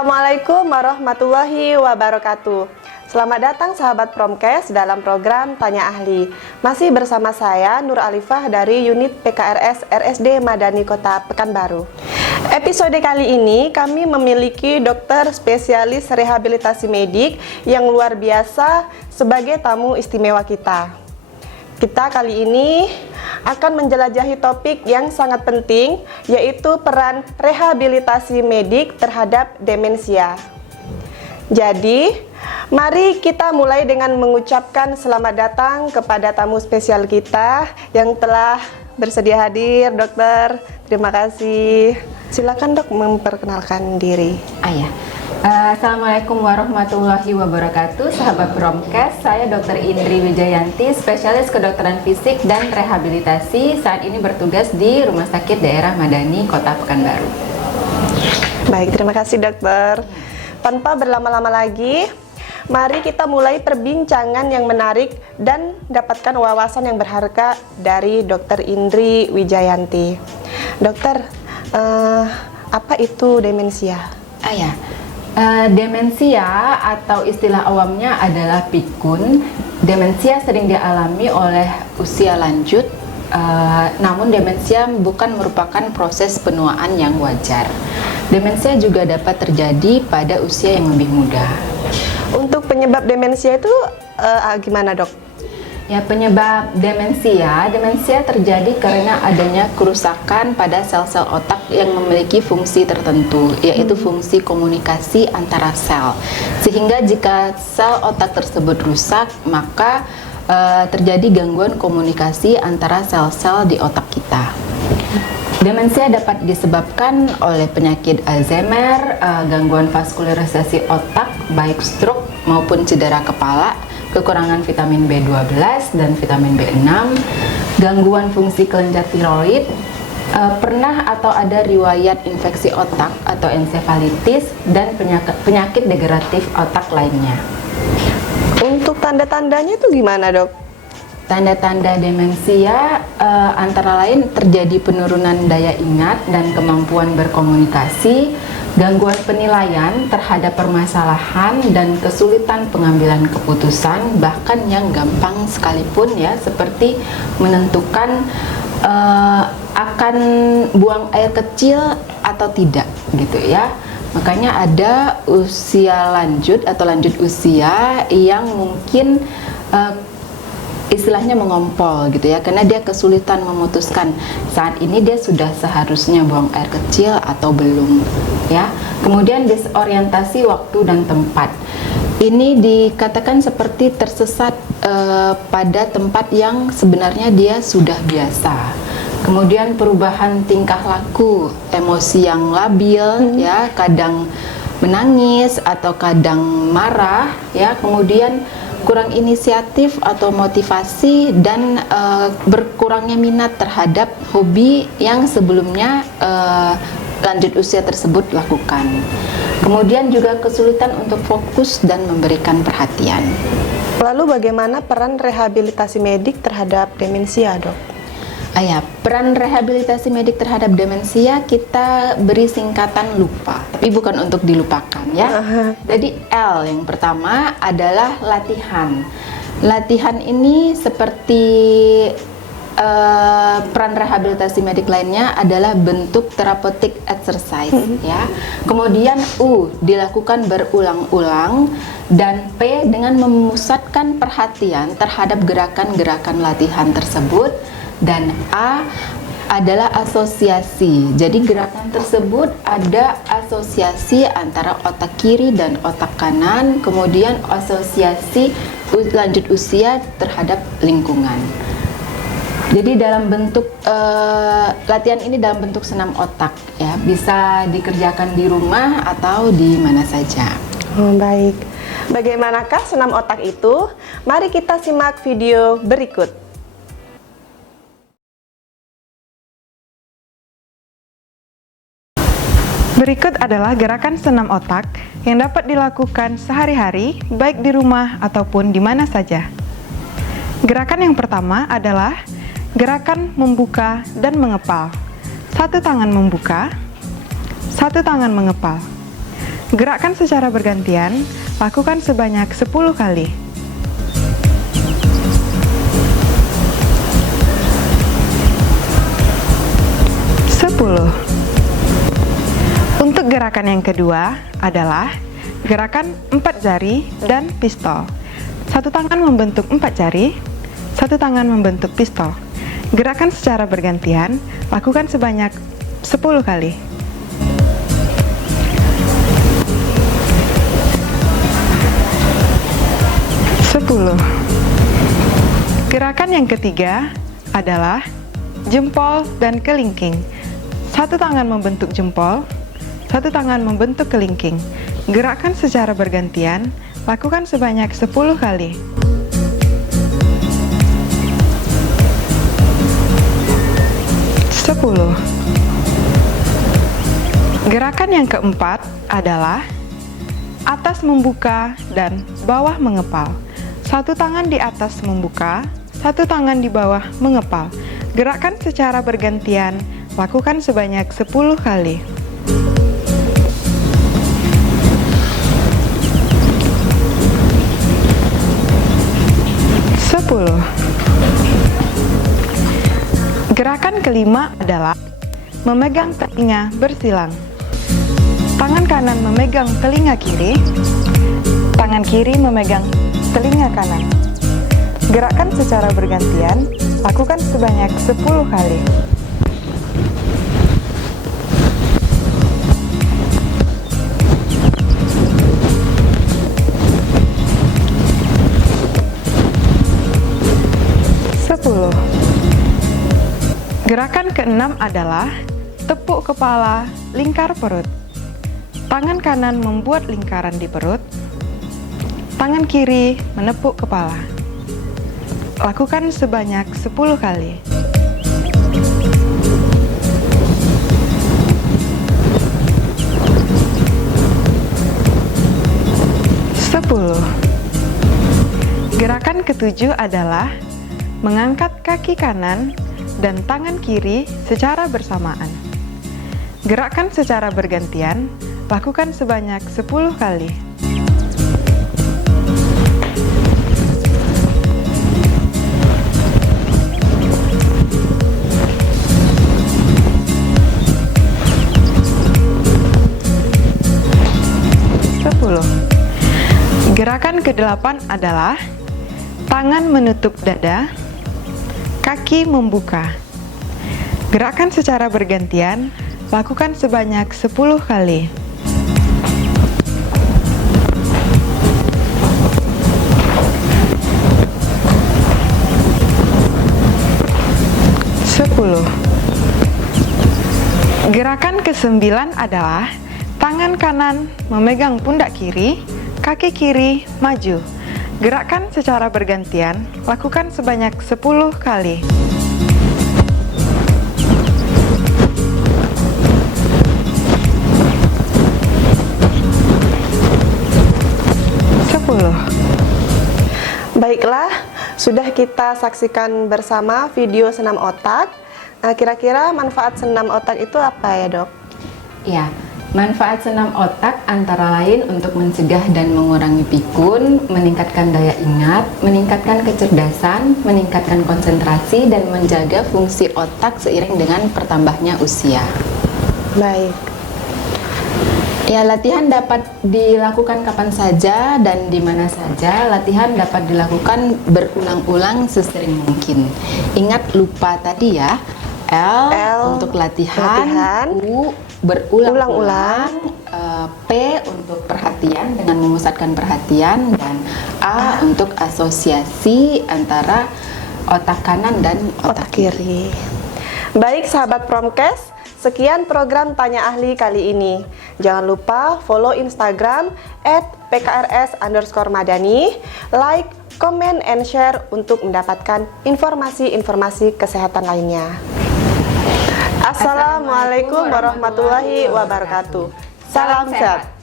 Assalamualaikum warahmatullahi wabarakatuh. Selamat datang sahabat Promkes dalam program Tanya Ahli. Masih bersama saya Nur Alifah dari unit PKRS RSD Madani Kota Pekanbaru. Episode kali ini kami memiliki dokter spesialis rehabilitasi medik yang luar biasa sebagai tamu istimewa kita. Kita kali ini akan menjelajahi topik yang sangat penting, yaitu peran rehabilitasi medik terhadap demensia. Jadi, mari kita mulai dengan mengucapkan selamat datang kepada tamu spesial kita yang telah bersedia hadir, dokter. Terima kasih. Silakan dok memperkenalkan diri. Assalamualaikum warahmatullahi wabarakatuh, sahabat Promkes. Saya Dr. Indri Wijayanti, spesialis kedokteran fisik dan rehabilitasi. Saat ini bertugas di Rumah Sakit Daerah Madani, Kota Pekanbaru. Baik, terima kasih dokter. Tanpa berlama-lama lagi, mari kita mulai perbincangan yang menarik dan dapatkan wawasan yang berharga dari Dr. Indri Wijayanti. Dokter, apa itu demensia? Demensia atau istilah awamnya adalah pikun. Demensia sering dialami oleh usia lanjut, namun demensia bukan merupakan proses penuaan yang wajar. Demensia juga dapat terjadi pada usia yang lebih muda. Untuk penyebab demensia itu gimana dok? Ya, penyebab demensia terjadi karena adanya kerusakan pada sel-sel otak yang memiliki fungsi tertentu, yaitu fungsi komunikasi antara sel. Sehingga jika sel otak tersebut rusak, maka terjadi gangguan komunikasi antara sel-sel di otak kita. Demensia dapat disebabkan oleh penyakit Alzheimer, gangguan vaskularisasi otak, baik stroke maupun cedera kepala, kekurangan vitamin B12 dan vitamin B6, gangguan fungsi kelenjar tiroid, pernah atau ada riwayat infeksi otak atau ensefalitis, dan penyakit degeneratif otak lainnya. Untuk tanda-tandanya itu gimana dok? Tanda-tanda demensia antara lain terjadi penurunan daya ingat dan kemampuan berkomunikasi, gangguan penilaian terhadap permasalahan, dan kesulitan pengambilan keputusan, bahkan yang gampang sekalipun ya, seperti menentukan akan buang air kecil atau tidak gitu ya. Makanya ada usia lanjut atau lanjut usia yang mungkin istilahnya mengompol gitu ya, karena dia kesulitan memutuskan saat ini dia sudah seharusnya buang air kecil atau belum ya. Kemudian disorientasi waktu dan tempat, ini dikatakan seperti tersesat pada tempat yang sebenarnya dia sudah biasa. Kemudian perubahan tingkah laku, emosi yang labil ya, kadang menangis atau kadang marah ya. Kemudian kurang inisiatif atau motivasi, dan berkurangnya minat terhadap hobi yang sebelumnya lanjut usia tersebut lakukan. Kemudian juga kesulitan untuk fokus dan memberikan perhatian. Lalu bagaimana peran rehabilitasi medik terhadap demensia dok? Peran rehabilitasi medik terhadap demensia kita beri singkatan LUPA, tapi bukan untuk dilupakan ya. Jadi L yang pertama adalah latihan. Latihan ini seperti peran rehabilitasi medik lainnya adalah bentuk therapeutic exercise ya. Kemudian U, dilakukan berulang-ulang, dan P, dengan memusatkan perhatian terhadap gerakan-gerakan latihan tersebut. Dan A adalah asosiasi. Jadi gerakan tersebut ada asosiasi antara otak kiri dan otak kanan, kemudian asosiasi lanjut usia terhadap lingkungan. Jadi dalam bentuk latihan ini dalam bentuk senam otak ya, bisa dikerjakan di rumah atau di mana saja. Baik. Bagaimanakah senam otak itu? Mari kita simak video berikut. Berikut adalah gerakan senam otak yang dapat dilakukan sehari-hari, baik di rumah ataupun di mana saja. Gerakan yang pertama adalah gerakan membuka dan mengepal. Satu tangan membuka, satu tangan mengepal. Gerakan secara bergantian, lakukan sebanyak 10 kali. 10. Untuk gerakan yang kedua adalah gerakan 4 jari dan pistol. Satu tangan membentuk 4 jari, satu tangan membentuk pistol. Gerakan secara bergantian, lakukan sebanyak 10 kali. 10. Gerakan yang ketiga adalah jempol dan kelingking. Satu tangan membentuk jempol, satu tangan membentuk kelingking. Gerakan secara bergantian, lakukan sebanyak 10 kali. 10. Gerakan yang keempat adalah atas membuka dan bawah mengepal. Satu tangan di atas membuka, satu tangan di bawah mengepal. Gerakan secara bergantian, lakukan sebanyak 10 kali. 10. Gerakan kelima adalah memegang telinga bersilang. Tangan kanan memegang telinga kiri, tangan kiri memegang telinga kanan. Gerakan secara bergantian, lakukan sebanyak 10 kali. 10. Gerakan keenam adalah tepuk kepala, lingkar perut. Tangan kanan membuat lingkaran di perut, tangan kiri menepuk kepala. Lakukan sebanyak 10 kali. 10. Gerakan ketujuh adalah mengangkat kaki kanan dan tangan kiri secara bersamaan. Gerakan secara bergantian, lakukan sebanyak 10 kali. 10. Gerakan ke-8 adalah tangan menutup dada, kaki membuka. Gerakan secara bergantian, lakukan sebanyak 10 kali. 10. Gerakan ke-9 adalah tangan kanan memegang pundak kiri, kaki kiri maju. Gerakan secara bergantian, lakukan sebanyak 10 kali. 10. Baiklah, sudah kita saksikan bersama video senam otak. Kira-kira manfaat senam otak itu apa ya, Dok? Ya, manfaat senam otak antara lain untuk mencegah dan mengurangi pikun, meningkatkan daya ingat, meningkatkan kecerdasan, meningkatkan konsentrasi, dan menjaga fungsi otak seiring dengan bertambahnya usia. Baik. Ya, latihan dapat dilakukan kapan saja dan di mana saja. Latihan dapat dilakukan berulang-ulang sesering mungkin. Ingat lupa tadi ya. L untuk latihan, U berulang-ulang, P untuk perhatian dengan memusatkan perhatian, dan A untuk asosiasi antara otak kanan dan otak kiri. Baik sahabat Promkes, sekian program Tanya Ahli kali ini. Jangan lupa follow Instagram @pkrs_madani, like, comment, and share untuk mendapatkan informasi-informasi kesehatan lainnya. Assalamualaikum warahmatullahi wabarakatuh. Salam sehat.